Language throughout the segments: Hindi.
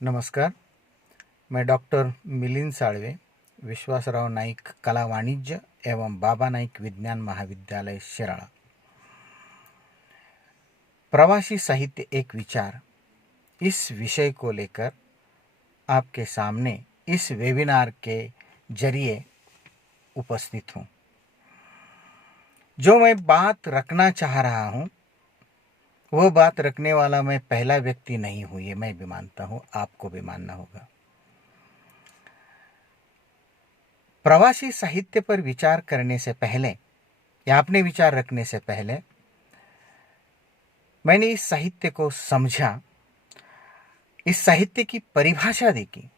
नमस्कार. मैं डॉक्टर मिलिंद साळवे, विश्वासराव नाईक कला वाणिज्य एवं बाबा नाईक विज्ञान महाविद्यालय शिराळा. प्रवासी साहित्य एक विचार, इस विषय को लेकर आपके सामने इस वेबिनार के जरिए उपस्थित हूँ. जो मैं बात रखना चाह रहा हूँ वह बात रखने वाला मैं पहला व्यक्ति नहीं हूँ, ये मैं भी मानता हूँ, आपको भी मानना होगा. प्रवासी साहित्य पर विचार करने से पहले या अपने विचार रखने से पहले मैंने इस साहित्य को समझा, इस साहित्य की परिभाषा देखी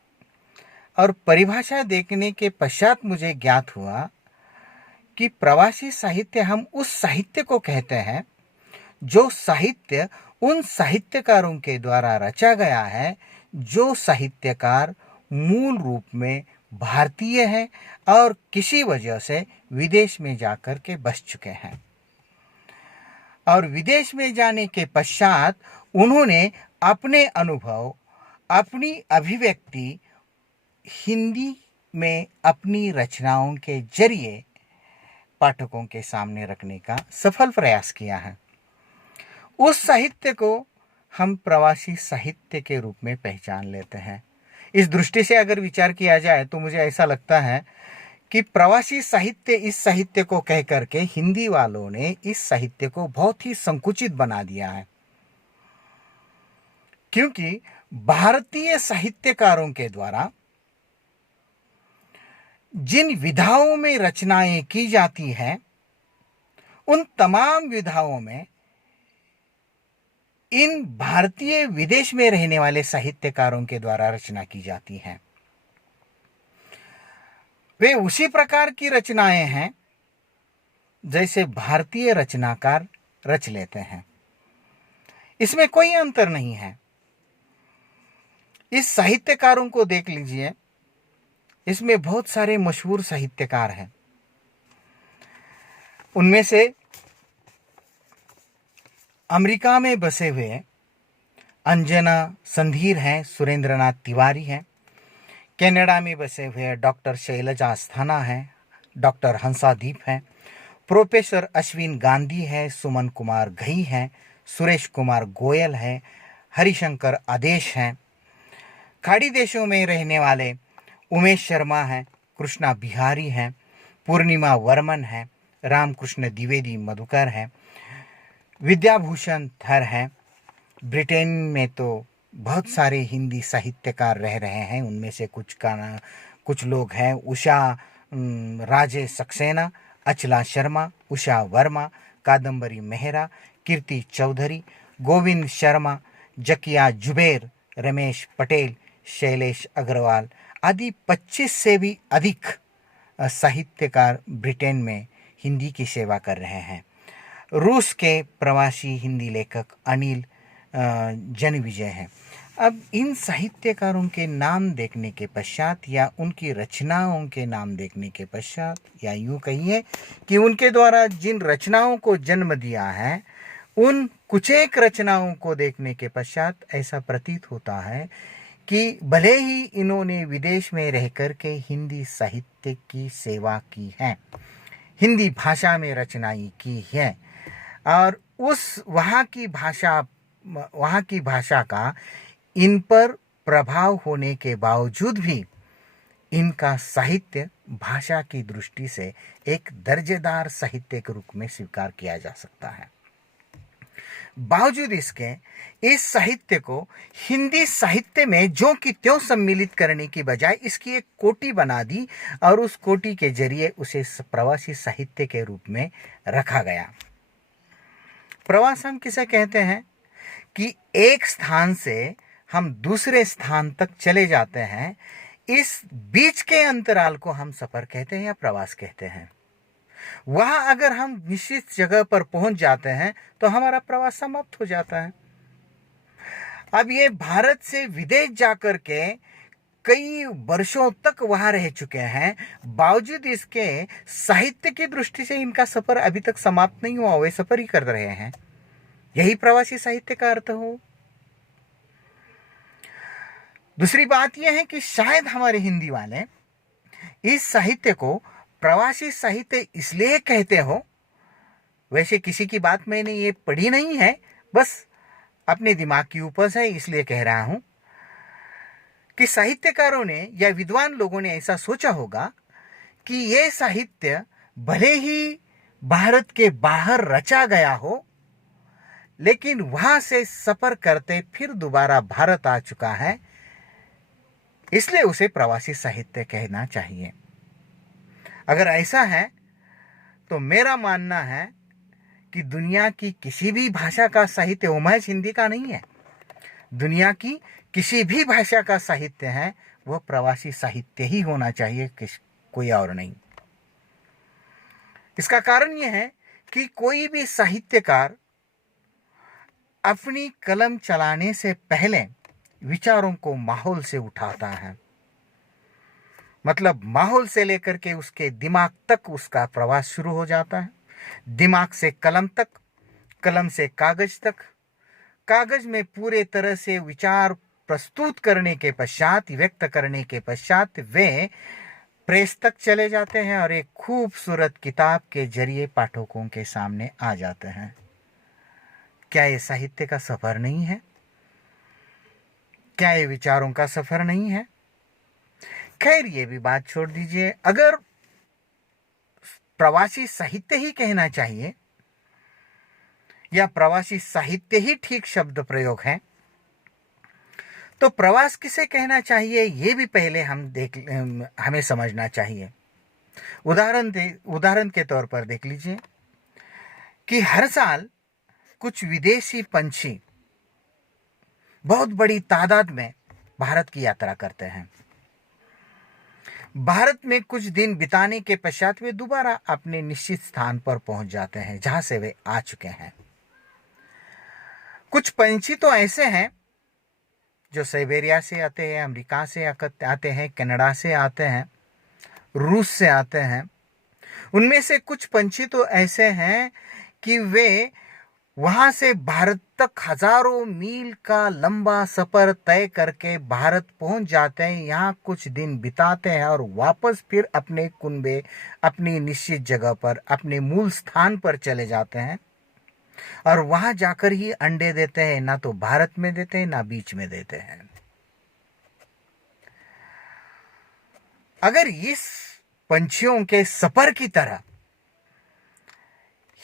और परिभाषा देखने के पश्चात मुझे ज्ञात हुआ कि प्रवासी साहित्य हम उस साहित्य को कहते हैं जो साहित्य उन साहित्यकारों के द्वारा रचा गया है जो साहित्यकार मूल रूप में भारतीय हैं और किसी वजह से विदेश में जाकर के बस चुके हैं और विदेश में जाने के पश्चात उन्होंने अपने अनुभव, अपनी अभिव्यक्ति हिंदी में अपनी रचनाओं के जरिए पाठकों के सामने रखने का सफल प्रयास किया है. उस साहित्य को हम प्रवासी साहित्य के रूप में पहचान लेते हैं. इस दृष्टि से अगर विचार किया जाए तो मुझे ऐसा लगता है कि प्रवासी साहित्य इस साहित्य को कह करके हिंदी वालों ने इस साहित्य को बहुत ही संकुचित बना दिया है, क्योंकि भारतीय साहित्यकारों के द्वारा जिन विधाओं में रचनाएं की जाती हैं उन तमाम विधाओं में इन भारतीय विदेश में रहने वाले साहित्यकारों के द्वारा रचना की जाती हैं. वे उसी प्रकार की रचनाएं हैं जैसे भारतीय रचनाकार रच लेते हैं. इसमें कोई अंतर नहीं है. इस साहित्यकारों को देख लीजिए, इसमें बहुत सारे मशहूर साहित्यकार हैं. उनमें से अमेरिका में बसे हुए अंजना संधीर हैं, सुरेंद्रनाथ तिवारी हैं. कनाडा में बसे हुए डॉक्टर शैलजा अस्थाना हैं, डॉक्टर हंसादीप हैं. प्रोफेसर अश्विन गांधी हैं, सुमन कुमार घई हैं, सुरेश कुमार गोयल हैं, हरिशंकर आदेश हैं. खाड़ी देशों में रहने वाले उमेश शर्मा हैं, कृष्णा बिहारी हैं, पूर्णिमा वर्मन हैं, रामकृष्ण द्विवेदी मधुकर हैं, विद्याभूषण धर हैं. ब्रिटेन में तो बहुत सारे हिंदी साहित्यकार रह रहे हैं. उनमें से कुछ लोग हैं उषा राजे सक्सेना, अचला शर्मा, उषा वर्मा, कादम्बरी मेहरा, कीर्ति चौधरी, गोविंद शर्मा, जकिया जुबेर, रमेश पटेल, शैलेश अग्रवाल आदि 25 से भी अधिक साहित्यकार ब्रिटेन में हिंदी की सेवा कर रहे हैं. रूस के प्रवासी हिंदी लेखक अनिल जनविजय हैं. अब इन साहित्यकारों के नाम देखने के पश्चात या उनकी रचनाओं के नाम देखने के पश्चात या यूँ कहिए कि उनके द्वारा जिन रचनाओं को जन्म दिया है उन कुछ एक रचनाओं को देखने के पश्चात ऐसा प्रतीत होता है कि भले ही इन्होंने विदेश में रहकर के हिंदी साहित्य की सेवा की है, हिंदी भाषा में रचनाएं की है और उस वहाँ की भाषा का इन पर प्रभाव होने के बावजूद भी इनका साहित्य भाषा की दृष्टि से एक दर्जेदार साहित्य के रूप में स्वीकार किया जा सकता है. बावजूद इसके इस साहित्य को हिंदी साहित्य में ज्यों की त्यों सम्मिलित करने की बजाय इसकी एक कोटि बना दी और उस कोटि के जरिए उसे प्रवासी साहित्य के रूप में रखा गया. प्रवास हम किसे कहते हैं कि एक स्थान से हम दूसरे स्थान तक चले जाते हैं. इस बीच के अंतराल को हम सफर कहते हैं या प्रवास कहते हैं. वहां अगर हम निश्चित जगह पर पहुंच जाते हैं तो हमारा प्रवास समाप्त हो जाता है. अब ये भारत से विदेश जाकर के कई वर्षों तक वहां रह चुके हैं, बावजूद इसके साहित्य की दृष्टि से इनका सफर अभी तक समाप्त नहीं हुआ, वे सफर ही कर रहे हैं. यही प्रवासी साहित्य का अर्थ हो. दूसरी बात यह है कि शायद हमारे हिंदी वाले इस साहित्य को प्रवासी साहित्य इसलिए कहते हो, वैसे किसी की बात मैंने ये पढ़ी नहीं है, बस अपने दिमाग की उपज है इसलिए कह रहा हूं कि साहित्यकारों ने या विद्वान लोगों ने ऐसा सोचा होगा कि ये साहित्य भले ही भारत के बाहर रचा गया हो, लेकिन वहां से सफर करते फिर दोबारा भारत आ चुका है, इसलिए उसे प्रवासी साहित्य कहना चाहिए। अगर ऐसा है तो मेरा मानना है कि दुनिया की किसी भी भाषा का साहित्य, वो महज हिंदी का नहीं है, दुनिया की किसी भी भाषा का साहित्य है वह प्रवासी साहित्य ही होना चाहिए, कोई और नहीं। इसका कारण यह है कि कोई भी साहित्यकार अपनी कलम चलाने से पहले विचारों को माहौल से उठाता है, मतलब माहौल से लेकर के उसके दिमाग तक उसका प्रवास शुरू हो जाता है। दिमाग से कलम तक, कलम से कागज तक, कागज में पूरे तरह से विचार प्रस्तुत करने के पश्चात, व्यक्त करने के पश्चात वे प्रेस तक चले जाते हैं और एक खूबसूरत किताब के जरिए पाठकों के सामने आ जाते हैं। क्या ये साहित्य का सफर नहीं है? क्या ये विचारों का सफर नहीं है? खैर, ये भी बात छोड़ दीजिए। अगर प्रवासी साहित्य ही कहना चाहिए या प्रवासी साहित्य ही ठीक शब्द प्रयोग है, तो प्रवास किसे कहना चाहिए ये भी पहले हमें समझना चाहिए। उदाहरण के तौर पर देख लीजिए कि हर साल कुछ विदेशी पंछी बहुत बड़ी तादाद में भारत की यात्रा करते हैं। भारत में कुछ दिन बिताने के पश्चात वे दोबारा अपने निश्चित स्थान पर पहुंच जाते हैं जहां से वे आ चुके हैं। कुछ पंछी तो ऐसे हैं जो साइबेरिया से आते हैं, अमेरिका से आते हैं, कनाडा से आते हैं, रूस से आते हैं। उनमें से कुछ पंछी तो ऐसे हैं कि वे वहां से भारत तक हजारों मील का लंबा सफर तय करके भारत पहुंच जाते हैं, यहाँ कुछ दिन बिताते हैं और वापस फिर अपने कुनबे, अपनी निश्चित जगह पर, अपने मूल स्थान पर चले जाते हैं और वहां जाकर ही अंडे देते हैं। ना तो भारत में देते हैं, ना बीच में देते हैं। अगर इस पंछियों के सफर की तरह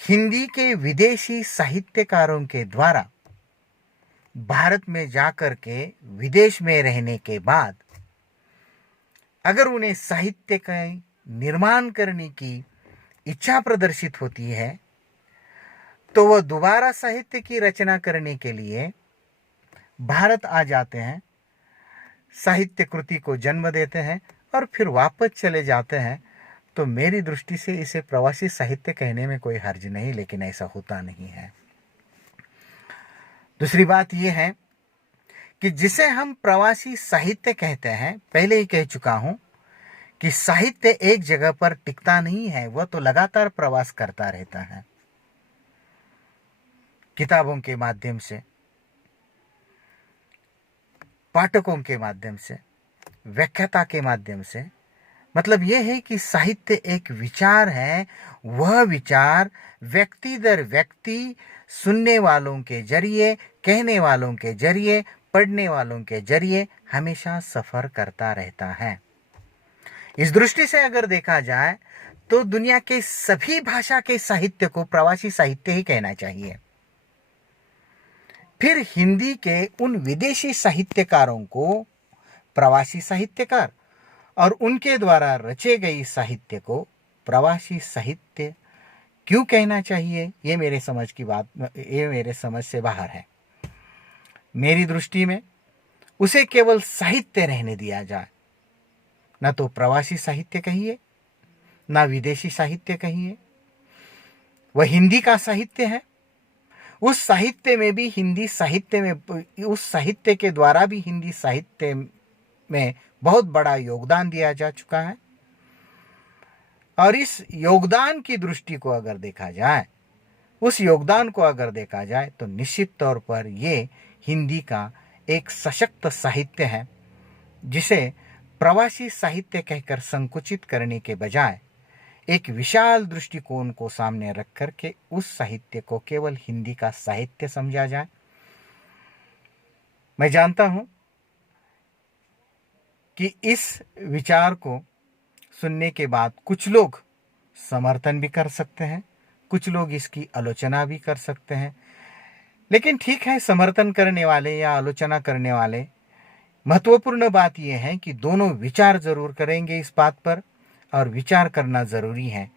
हिंदी के विदेशी साहित्यकारों के द्वारा भारत में जाकर के विदेश में रहने के बाद अगर उन्हें साहित्य का निर्माण करने की इच्छा प्रदर्शित होती है, तो वह दोबारा साहित्य की रचना करने के लिए भारत आ जाते हैं, साहित्य कृति को जन्म देते हैं और फिर वापस चले जाते हैं। तो मेरी दृष्टि से इसे प्रवासी साहित्य कहने में कोई हर्ज नहीं, लेकिन ऐसा होता नहीं है। दूसरी बात यह है कि जिसे हम प्रवासी साहित्य कहते हैं, पहले ही कह चुका हूं कि साहित्य एक जगह पर टिकता नहीं है, वह तो लगातार प्रवास करता रहता है। किताबों के माध्यम से, पाठकों के माध्यम से, व्याख्याता के माध्यम से। मतलब यह है कि साहित्य एक विचार है, वह विचार व्यक्ति दर व्यक्ति, सुनने वालों के जरिए, कहने वालों के जरिए, पढ़ने वालों के जरिए हमेशा सफर करता रहता है। इस दृष्टि से अगर देखा जाए तो दुनिया के सभी भाषा के साहित्य को प्रवासी साहित्य ही कहना चाहिए। फिर हिंदी के उन विदेशी साहित्यकारों को प्रवासी साहित्यकार और उनके द्वारा रचे गई साहित्य को प्रवासी साहित्य क्यों कहना चाहिए, ये मेरे समझ से बाहर है। मेरी दृष्टि में उसे केवल साहित्य रहने दिया जाए, ना तो प्रवासी साहित्य कहिए, ना विदेशी साहित्य कहिए। वह हिंदी का साहित्य है। उस साहित्य में भी हिंदी साहित्य में, उस साहित्य के द्वारा भी हिंदी साहित्य में बहुत बड़ा योगदान दिया जा चुका है। और इस योगदान की दृष्टि को अगर देखा जाए, उस योगदान को अगर देखा जाए तो निश्चित तौर पर ये हिंदी का एक सशक्त साहित्य है जिसे प्रवासी साहित्य कहकर संकुचित करने के बजाय एक विशाल दृष्टिकोण को सामने रख कर के उस साहित्य को केवल हिंदी का साहित्य समझा जाए। मैं जानता हूं कि इस विचार को सुनने के बाद कुछ लोग समर्थन भी कर सकते हैं, कुछ लोग इसकी आलोचना भी कर सकते हैं। लेकिन ठीक है, समर्थन करने वाले या आलोचना करने वाले, महत्वपूर्ण बात यह है कि दोनों विचार जरूर करेंगे इस बात पर, और विचार करना जरूरी है।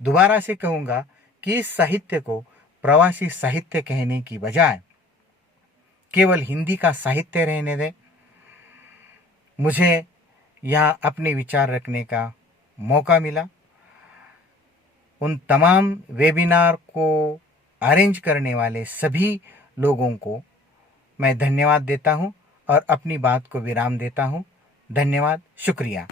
दोबारा से कहूँगा कि इस साहित्य को प्रवासी साहित्य कहने की बजाय केवल हिंदी का साहित्य रहने दें। मुझे यहाँ अपने विचार रखने का मौका मिला। उन तमाम वेबिनार को अरेंज करने वाले सभी लोगों को मैं धन्यवाद देता हूँ और अपनी बात को विराम देता हूँ। धन्यवाद, शुक्रिया।